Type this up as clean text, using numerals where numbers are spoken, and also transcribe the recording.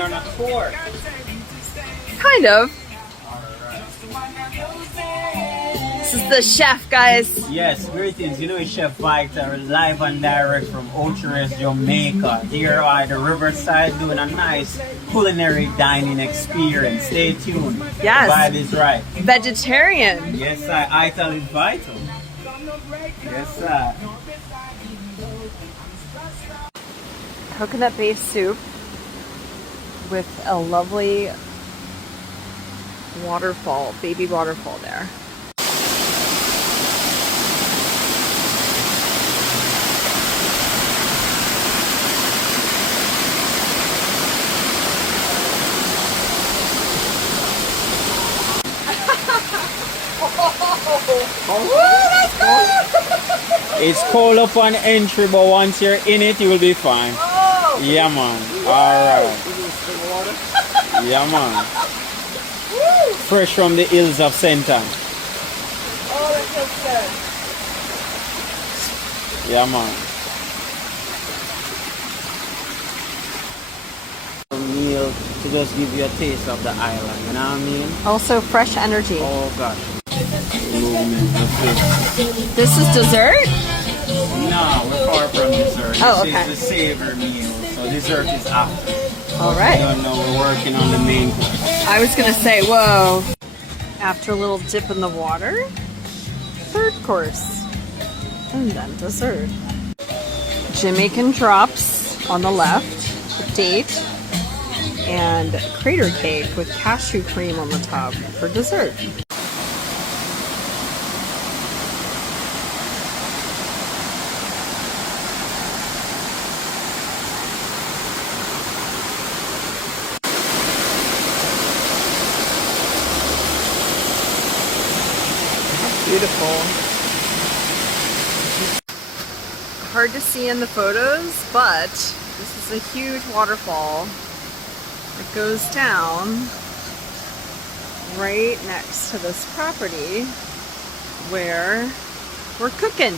you on a tour? Kind of. This is the chef, guys. Yes, greetings. You know it's Chef Vita, live and direct from Ocherous, Jamaica. Here at the riverside doing a nice culinary dining experience. Stay tuned. Yes. The vibe is right. Vegetarian. Yes, sir. Ital is vital. Yes, sir. Coconut-based soup with a lovely waterfall, baby waterfall there. It's cold upon entry, but once you're in it, you will be fine. Oh. Yeah, man. Alright. Yeah, man. Fresh from the hills of Senton. Oh, that feels good. Yeah, man. A meal to just give you a taste of the island, you know what I mean? Also fresh energy. Oh, gosh. This is dessert? No, we're far from dessert. Oh, this okay. is the savor meal, so dessert is after. All right. I don't know, we're working on the main course. I was gonna say, whoa. After a little dip in the water, third course, and then dessert. Jamaican drops on the left, a date, and crater cake with cashew cream on the top for dessert. Beautiful. Hard to see in the photos, but this is a huge waterfall that goes down right next to this property where we're cooking.